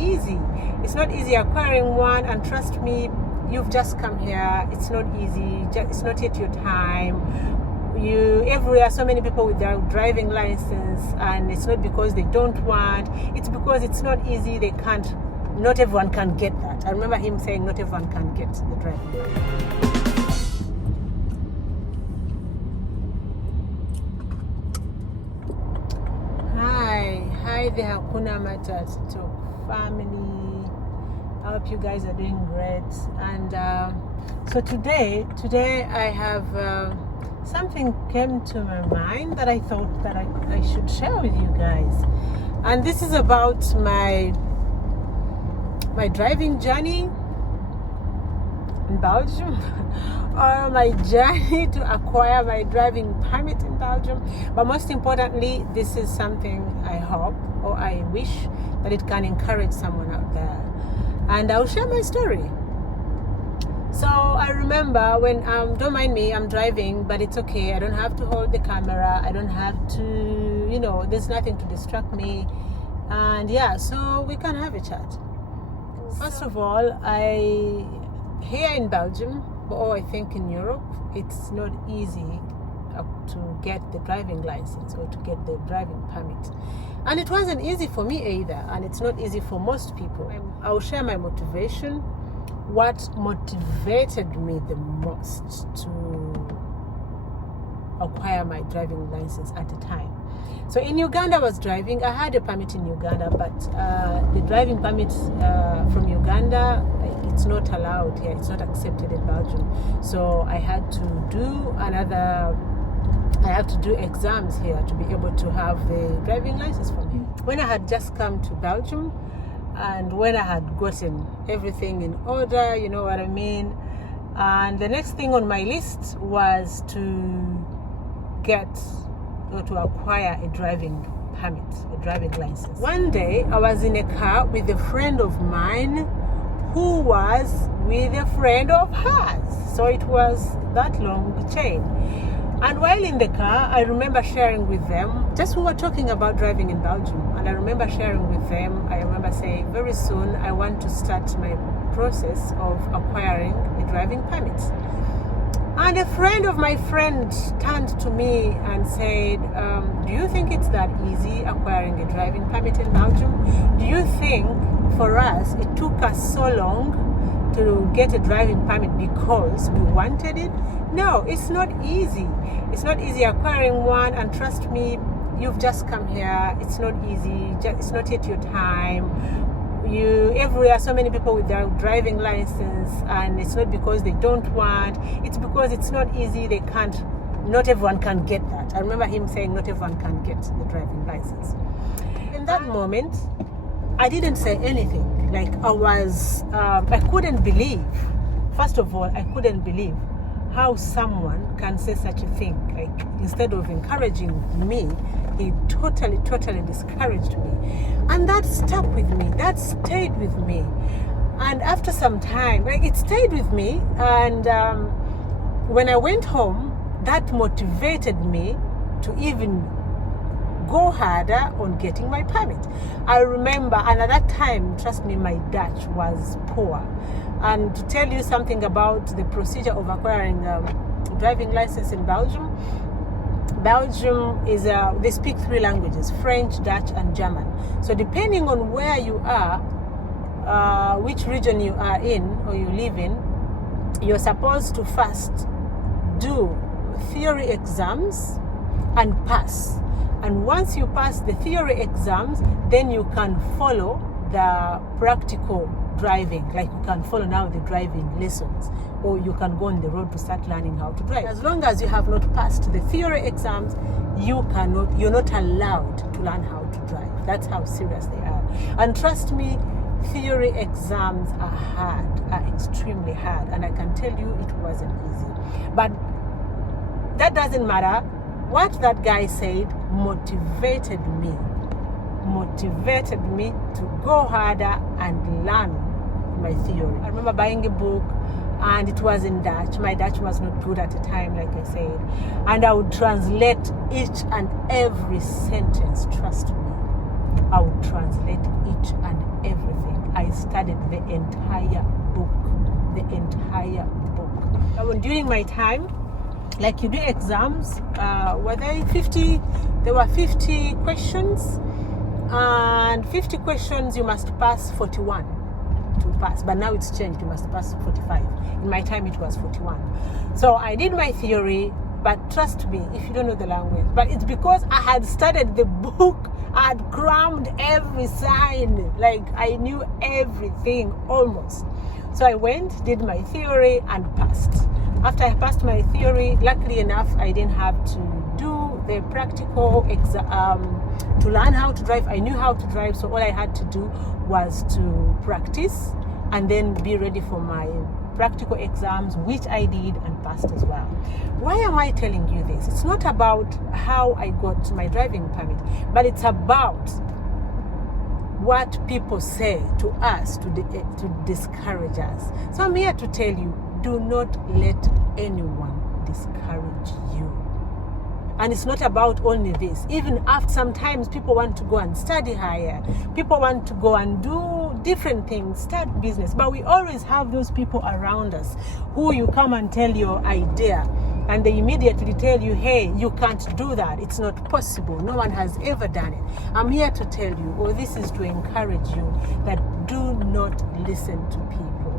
easy. It's not easy acquiring one, and trust me, you've just come here. It's not easy. It's not yet your time. Everywhere, so many people without driving license, and it's not because they don't want. It's because it's not easy. They can't. Not everyone can get that. I remember him saying, not everyone can get the driving license. Hi there, Hakuna Matatu family. I hope you guys are doing great. And so today I have something came to my mind that I thought that I should share with you guys. And this is about my driving journey in Belgium, or my journey to acquire my driving permit in Belgium. But most importantly, this is something I hope, or I wish, that it can encourage someone out there. And I'll share my story. So I remember when, don't mind me, I'm driving, but it's okay. I don't have to hold the camera. I don't have to, there's nothing to distract me. And yeah, so we can have a chat. First of all, here in Belgium, or I think in Europe, it's not easy to get the driving license or to get the driving permit. And it wasn't easy for me either, and it's not easy for most people. I'll share my motivation, what motivated me the most to acquire my driving license at the time. So in Uganda, I was driving. I had a permit in Uganda, but the driving permit from Uganda, it's not allowed here. It's not accepted in Belgium. So I had to do exams here to be able to have the driving license from here. When I had just come to Belgium, and when I had gotten everything in order, you know what I mean, and the next thing on my list was to acquire a driving permit, a driving license. One day I was in a car with a friend of mine who was with a friend of hers. So it was that long chain. And while in the car, I remember sharing with them, we were talking about driving in Belgium, and I remember sharing with them, I remember saying, very soon I want to start my process of acquiring a driving permit. And a friend of my friend turned to me and said, do you think it's that easy acquiring a driving permit in Belgium? Do you think for us it took us so long to get a driving permit because we wanted it? No, it's not easy. It's not easy acquiring one, and trust me, you've just come here. It's not easy. It's not yet your time. Everywhere, so many people without driving license, and it's not because they don't want. It's because it's not easy. They can't. Not everyone can get that. I remember him saying, not everyone can get the driving license. In that moment, I didn't say anything. Like I couldn't believe. First of all, I couldn't believe how someone can say such a thing. Like, instead of encouraging me, he totally discouraged me. And that stuck with me. That stayed with me. And after some time, it stayed with me. And when I went home, that motivated me to even go harder on getting my permit. I remember, and at that time, trust me, my Dutch was poor. And to tell you something about the procedure of acquiring a driving license in Belgium, Belgium is they speak 3 languages: French, Dutch, and German. So depending on where you are, which region you are in or you live in, you're supposed to first do theory exams and pass. And once you pass the theory exams, then you can follow the practical driving. Like, you can follow now the driving lessons, or you can go on the road to start learning how to drive. As long as you have not passed the theory exams, you're not allowed to learn how to drive. That's how serious they are. And trust me, theory exams are hard, are extremely hard, and I can tell you it wasn't easy. But that doesn't matter. What that guy said motivated me to go harder and learn my theory. I remember buying a book, and it was in Dutch. My Dutch was not good at the time, like I said, and I would translate each and every sentence. Trust me, I would translate each and everything. I studied the entire book. During my time, like you do exams, there were 50 questions, and 50 questions you must pass 41 to pass, but now it's changed, you must pass 45. In my time it was 41. So I did my theory, but trust me, if you don't know the language, but it's because I had studied the book, I had crammed every sign, like I knew everything almost. So I went, did my theory, and passed. After I passed my theory, luckily enough, I didn't have to do the practical exam to learn how to drive. I knew how to drive, so all I had to do was to practice and then be ready for my practical exams, which I did and passed as well. Why am I telling you this? It's not about how I got my driving permit, but it's about what people say to us to discourage us. So I'm here to tell you, do not let anyone discourage you. And it's not about only this. Even after sometimes people want to go and study higher, people want to go and do different things, start business, but we always have those people around us who you come and tell your idea and they immediately tell you, hey, you can't do that, it's not possible, no one has ever done it. I'm here to tell you, or this is to encourage you, that do not listen to people.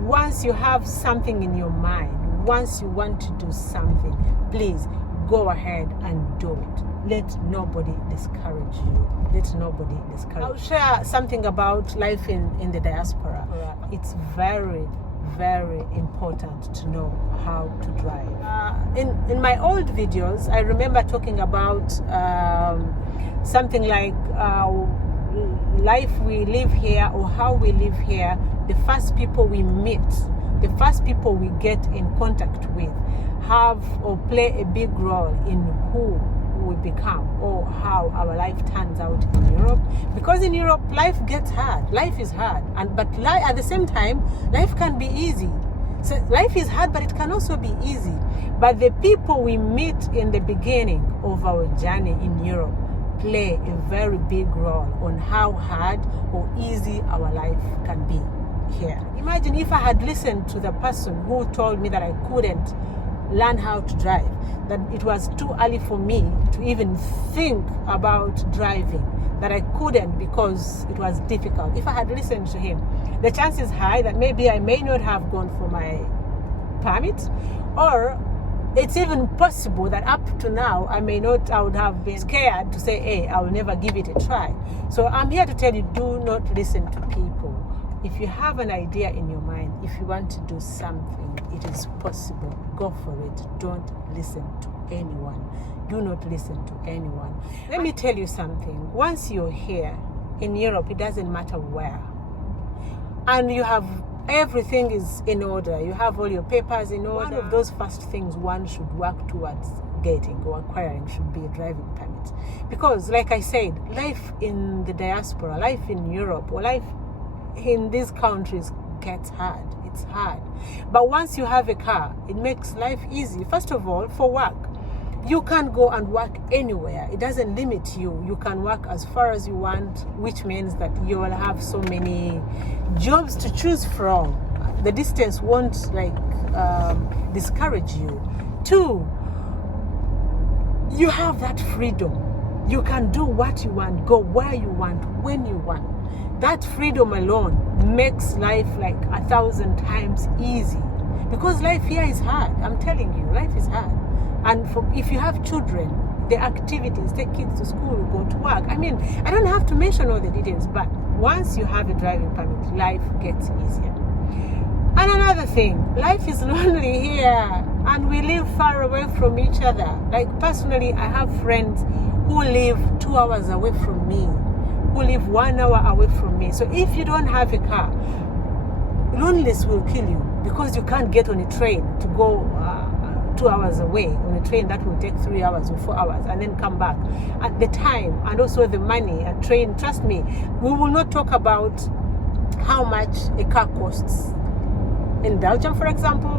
Once you have something in your mind, once you want to do something, please go ahead and do it. Let nobody discourage you. Let nobody discourage you. I'll share something about life in the diaspora. It's very, very important to know how to drive. In my old videos, I remember talking about something like life we live here, or how we live here, the first people we meet, the first people we get in contact with have or play a big role in who we become or how our life turns out in Europe. Because in Europe, life gets hard. Life is hard. But at the same time, life can be easy. So life is hard, but it can also be easy. But the people we meet in the beginning of our journey in Europe play a very big role on how hard or easy our life can be here. Imagine if I had listened to the person who told me that I couldn't learn how to drive, that it was too early for me to even think about driving, that I couldn't because it was difficult. If I had listened to him, the chances high that maybe I may not have gone for my permit, or it's even possible that up to now I would have been scared to say, hey, I will never give it a try. So I'm here to tell you, do not listen to people. If you have an idea in your mind, if you want to do something, it is possible. Go for it. Don't listen to anyone. Do not listen to anyone. Let me tell you something. Once you're here in Europe, it doesn't matter where, and you have everything is in order, you have all your papers in order, one of those first things one should work towards getting or acquiring should be a driving permit. Because like I said, life in the diaspora, life in Europe, or life in these countries gets hard. It's hard. But once you have a car, it makes life easy. First of all, for work, you can go and work anywhere. It doesn't limit you. You can work as far as you want, which means that you will have so many jobs to choose from. The distance won't discourage you. 2, you have that freedom. You can do what you want, go where you want, when you want. That freedom alone makes life like 1,000 times easy. Because life here is hard. I'm telling you, life is hard. And if you have children, the activities, take kids to school, go to work. I mean, I don't have to mention all the details, but once you have a driving permit, life gets easier. And another thing, life is lonely here, and we live far away from each other. Like personally, I have friends who live 2 hours away from me, who live 1 hour away from me. So if you don't have a car, loneliness will kill you, because you can't get on a train to go 2 hours away on a train that will take 3 hours or 4 hours and then come back. At the time and also the money, a train, trust me, we will not talk about how much a car costs. In Belgium, for example,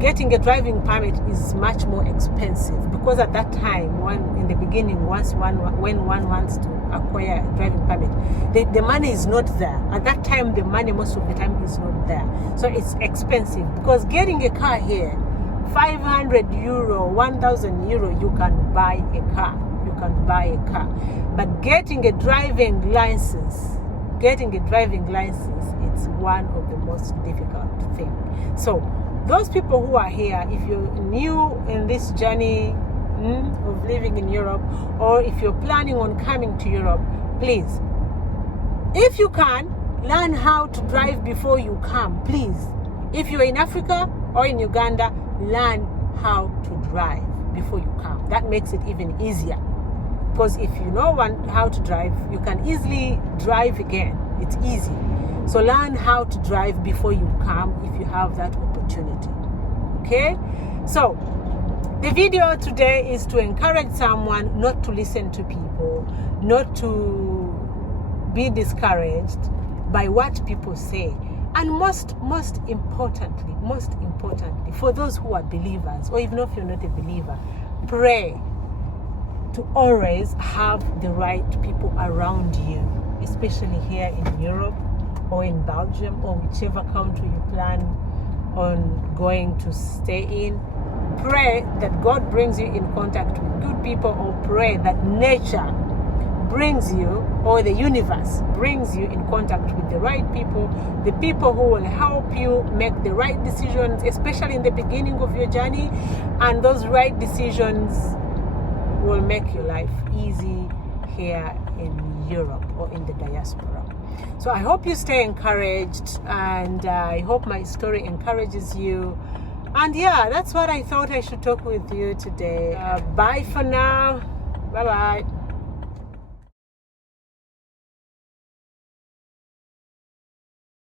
getting a driving permit is much more expensive, because at that time, in the beginning, when one wants to acquire a driving permit. The money is not there. At that time, the money most of the time is not there. So it's expensive, because getting a car here, 500 euro, 1,000 euro, you can buy a car. You can buy a car. But getting a driving license, it's one of the most difficult things. So those people who are here, if you're new in this journey of living in Europe, or if you're planning on coming to Europe, please, if you can, learn how to drive before you come, please. If you're in Africa or in Uganda, learn how to drive before you come. That makes it even easier, because if you know how to drive, you can easily drive again. It's easy. So learn how to drive before you come if you have that opportunity. Okay? So the video today is to encourage someone not to listen to people, not to be discouraged by what people say. And most importantly, for those who are believers, or even if you're not a believer, pray to always have the right people around you, especially here in Europe or in Belgium or whichever country you plan on going to stay in. Pray that God brings you in contact with good people, or pray that nature brings you, or the universe brings you in contact with the right people, the people who will help you make the right decisions, especially in the beginning of your journey. And those right decisions will make your life easy here in Europe or in the diaspora. So I hope you stay encouraged, and I hope my story encourages you. And yeah, that's what I thought I should talk with you today. Bye for now. Bye-bye.